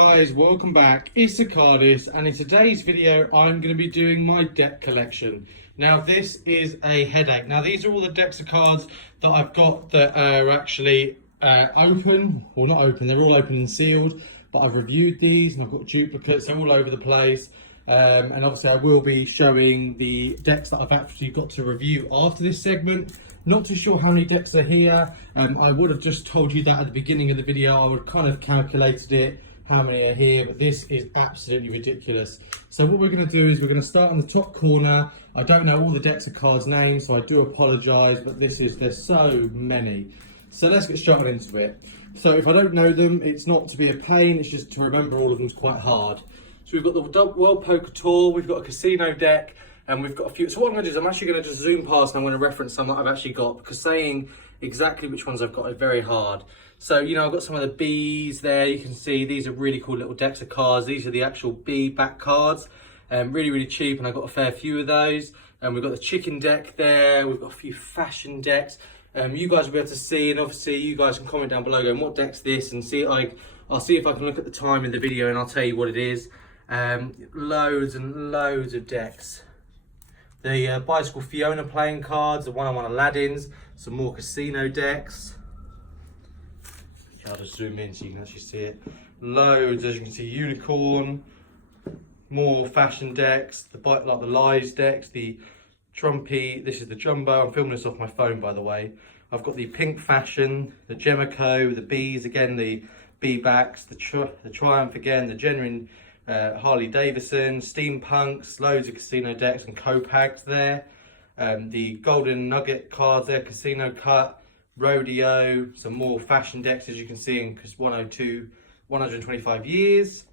guys, welcome back. It's TheCardists, and in today's video I'm going to be doing my deck collection. Now this is a headache. Now these are all the decks of cards that I've got that are actually open, or not open, they're all open and sealed, but I've reviewed these and I've got duplicates, they're all over the place. And obviously I will be showing the decks that I've actually got to review after this segment. Not too sure how many decks are here. I would have just told you that at the beginning of the video. I would have kind of calculated it, how many are here, but this is absolutely ridiculous. So what we're going to do is we're going to start on the top corner. I don't know all the decks of cards names, so I do apologise, but there's so many. So let's get straight into it. So if I don't know them, it's not to be a pain, it's just to remember all of them is quite hard. So we've got the World Poker Tour, we've got a casino deck, and we've got a few. So what I'm going to do is I'm actually going to just zoom past and I'm going to reference some that I've actually got, because saying exactly which ones I've got is very hard. So, you know, I've got some of the Bs there. You can see these are really cool little decks of cards. These are the actual B back cards. Really, really cheap, and I've got a fair few of those. And we've got the chicken deck there. We've got a few fashion decks. You guys will be able to see, and obviously you guys can comment down below going, what deck's this? And see, I'll see if I can look at the time in the video and I'll tell you what it is. Loads and loads of decks. The Bicycle Fiona playing cards, the one-on-one Aladdins, some more casino decks. I'll just zoom in so you can actually see it. Loads, as you can see, Unicorn, more fashion decks, like the Lies decks, the Trumpy, this is the Jumbo. I'm filming this off my phone, by the way. I've got the Pink Fashion, the Gemmaco, the Bs again, the B backs, the Triumph again, the Genuine Harley Davidson, Steampunks, loads of casino decks and Copags there. The Golden Nugget cards there, Casino Cut, Rodeo, some more fashion decks as you can see in 125 years.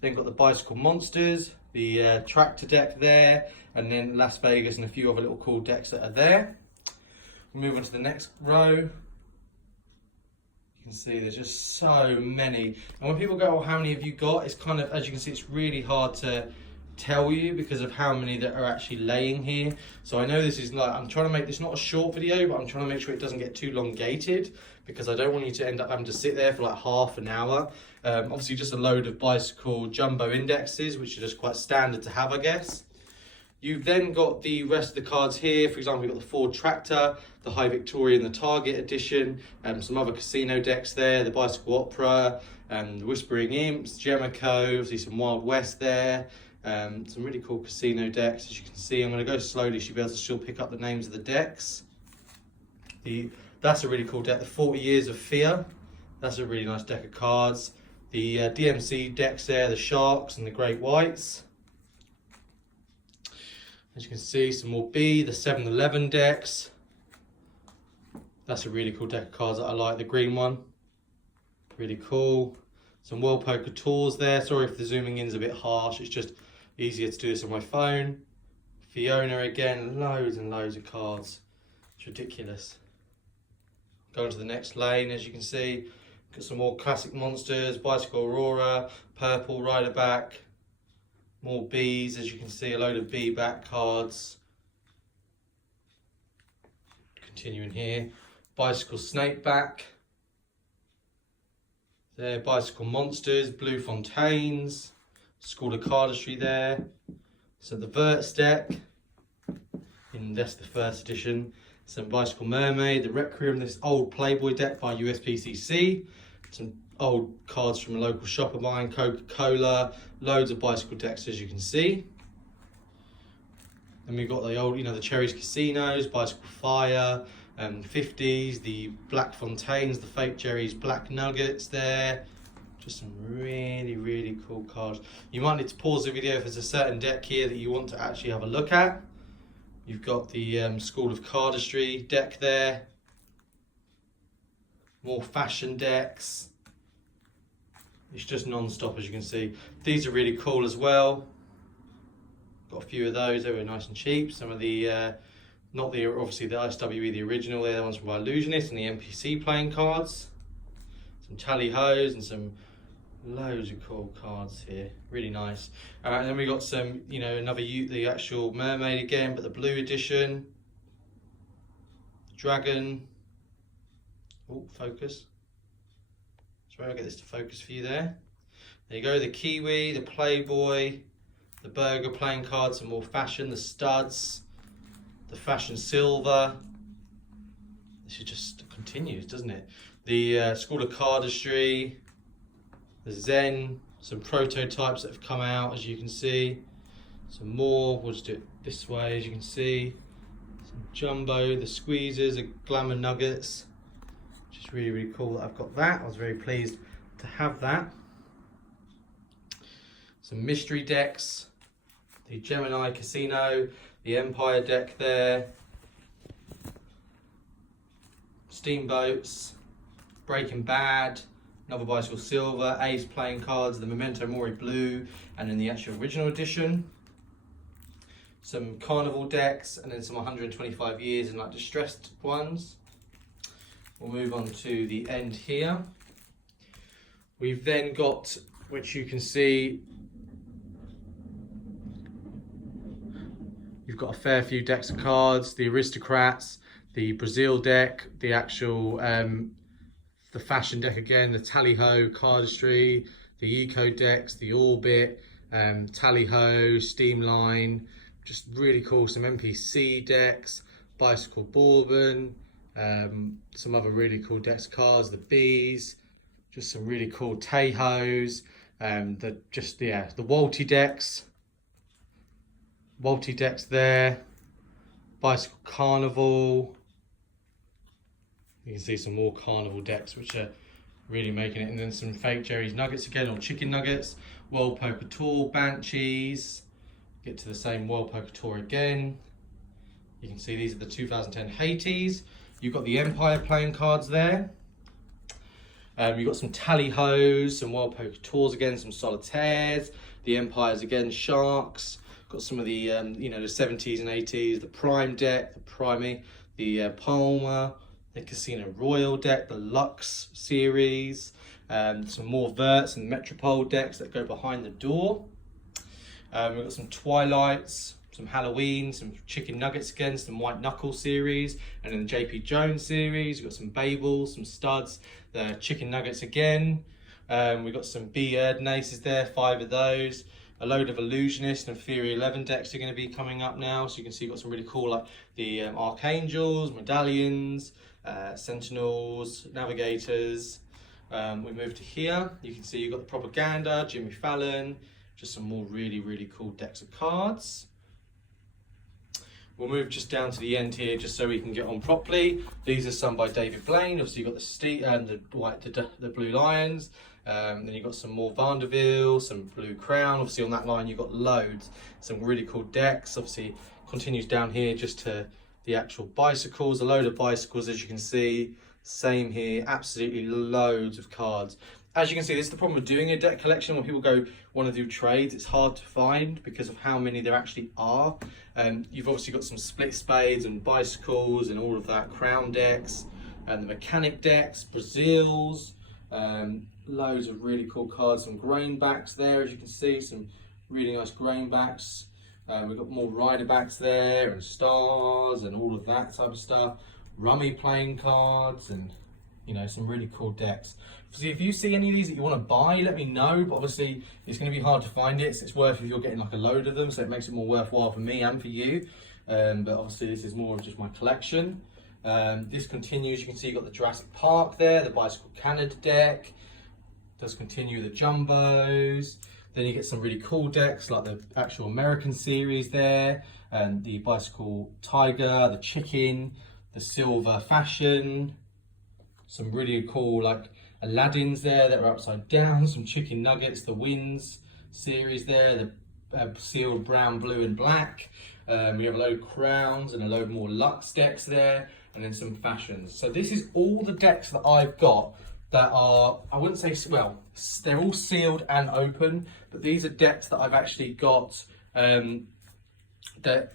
Then got the Bicycle Monsters, the Tractor deck there, and then Las Vegas and a few other little cool decks that are there. We'll move on to the next row. You can see there's just so many, and when people go, oh, how many have you got, it's kind of, as you can see, it's really hard to tell you because of how many that are actually laying here. So I know this is like, I'm trying to make this not a short video, but I'm trying to make sure it doesn't get too elongated, because I don't want you to end up having to sit there for like half an hour. Obviously just a load of bicycle jumbo indexes, which are just quite standard to have, I guess. You've then got the rest of the cards here. For example, we've got the Ford Tractor, the High Victoria and the Target edition, some other casino decks there, the Bicycle Opera, the Whispering Imps, Gemmaco, see some Wild West there, some really cool casino decks. As you can see, I'm going to go slowly so you'll be able to still pick up the names of the decks. That's a really cool deck, the 40 Years of Fear. That's a really nice deck of cards. The DMC decks there, the Sharks and the Great Whites. As you can see, some more B, the 7-Eleven decks. That's a really cool deck of cards that I like, the green one. Really cool. Some World Poker Tours there. Sorry if the zooming in is a bit harsh, it's just easier to do this on my phone. Fiona again, loads and loads of cards. It's ridiculous. Going to the next lane, as you can see, got some more classic monsters, Bicycle Aurora, Purple Rider Back. More Bs, as you can see, a load of B back cards. Continuing here, Bicycle Snake Back. There, Bicycle Monsters, Blue Fontaines, School of Cardistry there. So the Verts deck, and that's the first edition. Some Bicycle Mermaid, the Requiem, this old Playboy deck by USPCC. Some old cards from a local shop of mine, Coca-Cola, loads of bicycle decks as you can see. Then we've got the old, you know, the Cherries Casinos, Bicycle Fire, 50s, the Black Fontaines, the Fake Jerry's Black Nuggets there. Just some really, really cool cards. You might need to pause the video if there's a certain deck here that you want to actually have a look at. You've got the School of Cardistry deck there. More fashion decks. It's just non-stop, as you can see. These are really cool as well. Got a few of those, they were nice and cheap. Some of the, not the, obviously the ISWE, the original, they're the ones from Illusionist, and the NPC playing cards. Some tally-hos and some loads of cool cards here, really nice. And then we got some, you know, the actual Mermaid again, but the blue edition. Dragon. Oh, focus. Sorry, I'll get this to focus for you there. There you go, the Kiwi, the Playboy, the Burger playing cards, some more fashion, the studs, the fashion silver. This just continues, doesn't it? The School of Cardistry, the Zen, some prototypes that have come out, as you can see. Some more, we'll just do it this way, as you can see. Some jumbo, the squeezers, the glamour nuggets. Which is really, really cool that I've got that. I was very pleased to have that. Some mystery decks, the Gemini Casino, the Empire deck there. Steamboats, Breaking Bad, Another Bicycle Silver, Ace playing cards, the Memento Mori Blue, and then the actual original edition. Some Carnival decks, and then some 125 years and like distressed ones. We'll move on to the end here. We've then got, which you can see, you've got a fair few decks of cards, the Aristocrats, the Brazil deck, the actual, the fashion deck again, the Tally-Ho Cardistry, the Eco decks, the Orbit, Tally-Ho, Steamline, just really cool, some MPC decks, Bicycle Bourbon, some other really cool decks of cards, the Bees, just some really cool Tejos, the Walty decks there, Bicycle Carnival. You can see some more Carnival decks which are really making it, and then some fake Jerry's Nuggets again, or Chicken Nuggets, World Poker Tour, Banshees, get to the same World Poker Tour again. You can see these are the 2010 Hades. You've got the Empire playing cards there. You've got some Tally-Hos, some World Poker Tours again, some Solitaires, the Empires again, Sharks. Got some of the, the 70s and 80s, the Prime deck, the Primey, the Palmer, the Casino Royal deck, the Lux series, some more Verts and Metropole decks that go behind the door. We've got some Twilights, some Halloween, some Chicken Nuggets again, some White Knuckle series, and then the JP Jones series. We've got some Babels, some Studs, the Chicken Nuggets again. We've got some B Erdnaces there, 5 of those. A load of Illusionist and Fury 11 decks are going to be coming up now. So you can see you've got some really cool, like the Archangels, Medallions, Sentinels, Navigators. We move to here. You can see you've got the Propaganda, Jimmy Fallon, just some more really, really cool decks of cards. We'll move just down to the end here, just so we can get on properly. These are some by David Blaine. Obviously, you've got the Blue Lions. Then you've got some more Vanderbilt, some Blue Crown. Obviously, on that line, you've got loads. Some really cool decks. Obviously, continues down here just to the actual bicycles. A load of bicycles, as you can see. Same here. Absolutely loads of cards. As you can see, this is the problem with doing a deck collection. When people want to do trades, it's hard to find because of how many there actually are. You've obviously got some split spades and bicycles and all of that, crown decks, and the mechanic decks, Brazils, loads of really cool cards, some grainbacks there, as you can see, some really nice grainbacks. We've got more rider backs there, and stars, and all of that type of stuff. Rummy playing cards, and some really cool decks. So if you see any of these that you want to buy, let me know. But obviously, it's going to be hard to find it. So it's worth if you're getting like a load of them. So it makes it more worthwhile for me and for you. But obviously, this is more of just my collection. This continues. You can see you've got the Jurassic Park there, the Bicycle Canada deck. Does continue the Jumbos. Then you get some really cool decks like the actual American series there, and the Bicycle Tiger, the Chicken, the Silver Fashion. Some really cool like Aladdins there that are upside down, some Chicken Nuggets, the Wins series there, the sealed brown, blue and black. We have a load of crowns and a load more Lux decks there, and then some fashions. So this is all the decks that I've got that are, I wouldn't say, well, they're all sealed and open, but these are decks that I've actually got that,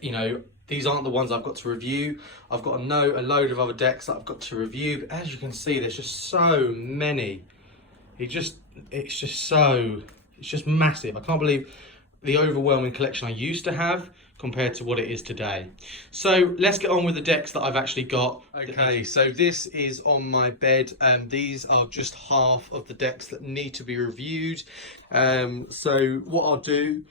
these aren't the ones I've got to review. I've got a load of other decks that I've got to review, but as you can see, there's just so many. It's just massive. I can't believe the overwhelming collection I used to have compared to what it is today. So let's get on with the decks that I've actually got. Okay, so this is on my bed. These are just half of the decks that need to be reviewed. So what I'll do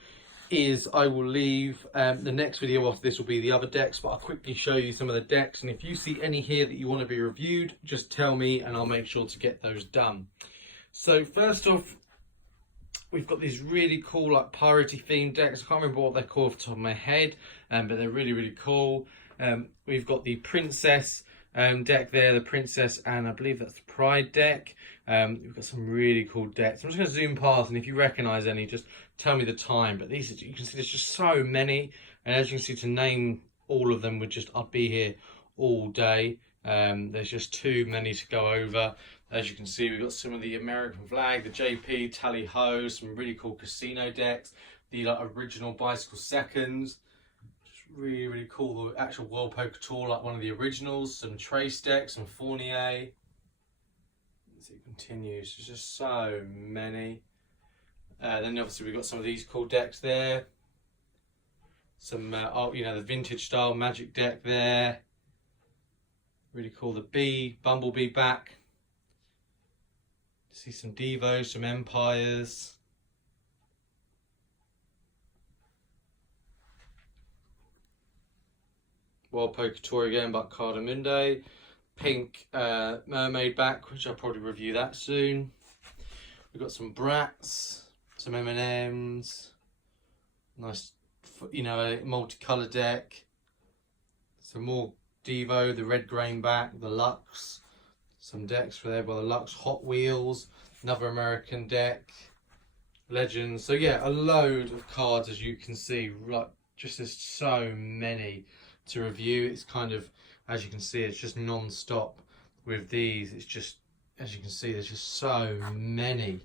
is I will leave the next video off. This will be the other decks, but I'll quickly show you some of the decks, and if you see any here that you want to be reviewed, just tell me and I'll make sure to get those done. So first off, we've got these really cool like piratey themed decks. I can't remember what they're called off the top of my head, but they're really cool. We've got the Princess deck there, the Princess, and I believe that's the Pride deck. We've got some really cool decks. I'm just going to zoom past, and if you recognise any, just tell me the time. But these, you can see there's just so many, and as you can see, to name all of them I'd be here all day. There's just too many to go over. As you can see, we've got some of the American flag, the JP, Tally Ho, some really cool casino decks, the like original bicycle seconds. Really cool. The actual World Poker Tour, like one of the originals. Some Trace decks, some Fournier. As it continues, there's just so many. Then obviously we've got some of these cool decks there. Some, the vintage style Magic deck there. Really cool. The Bumblebee back. See some Devos, some Empires. World Poker Tour again, but Cardamundi. Pink Mermaid back, which I'll probably review that soon. We've got some Brats, some M&Ms. Nice, a multicolour deck. Some more Devo, the red grain back, the Lux. Some decks for there by the Lux, Hot Wheels, another American deck, Legends. So yeah, a load of cards, as you can see. Like, just there's so many to review. It's kind of, as you can see, it's just non-stop with these. It's just, as you can see, there's just so many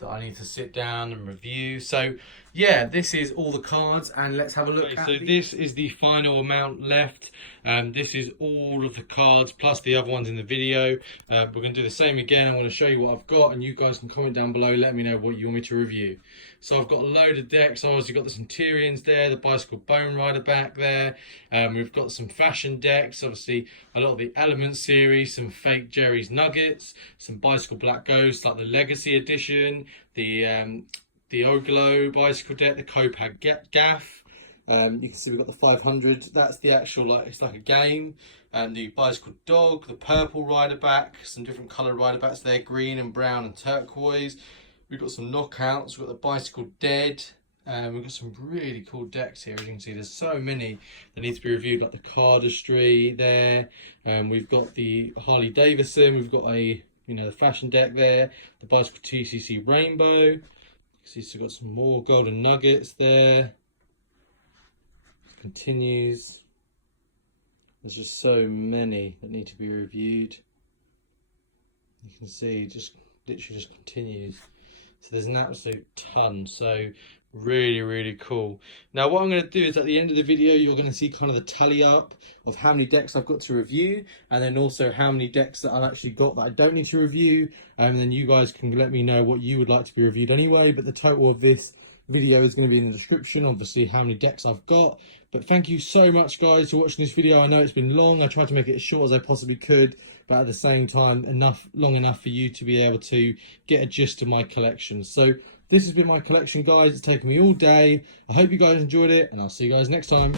that I need to sit down and review. So yeah, this is all the cards, and let's have a look. So this is the final amount left. This is all of the cards plus the other ones in the video. We're going to do the same again. I'm going to show you what I've got, and you guys can comment down below, let me know what you want me to review. So I've got a load of decks. Obviously got the Centurions there, the Bicycle Bone Rider back there. We've got some fashion decks, obviously a lot of the Element series, some fake Jerry's Nuggets, some Bicycle Black Ghost like the Legacy Edition, the Oglo bicycle deck, the Copag Gaff. You can see we've got the 500. That's the actual, it's like a game. And the Bicycle Dog, the purple rider back, some different colour rider backs there, green and brown and turquoise. We've got some knockouts. We've got the Bicycle Dead. We've got some really cool decks here. As you can see, there's so many that need to be reviewed, like the Cardistry there. We've got the Harley Davidson. We've got the fashion deck there. The Bicycle TCC Rainbow. See, so got some more golden nuggets there. It continues. There's just so many that need to be reviewed. You can see, just literally just continues. So there's an absolute ton. So really cool. Now what I'm going to do is at the end of the video, you're going to see kind of the tally up of how many decks I've got to review, and then also how many decks that I've actually got that I don't need to review, and then you guys can let me know what you would like to be reviewed anyway. But the total of this video is going to be in the description, obviously how many decks I've got. But thank you so much guys for watching this video. I know it's been long. I tried to make it as short as I possibly could, but at the same time long enough for you to be able to get a gist of my collection. So this has been my collection guys. It's taken me all day. I hope you guys enjoyed it, and I'll see you guys next time.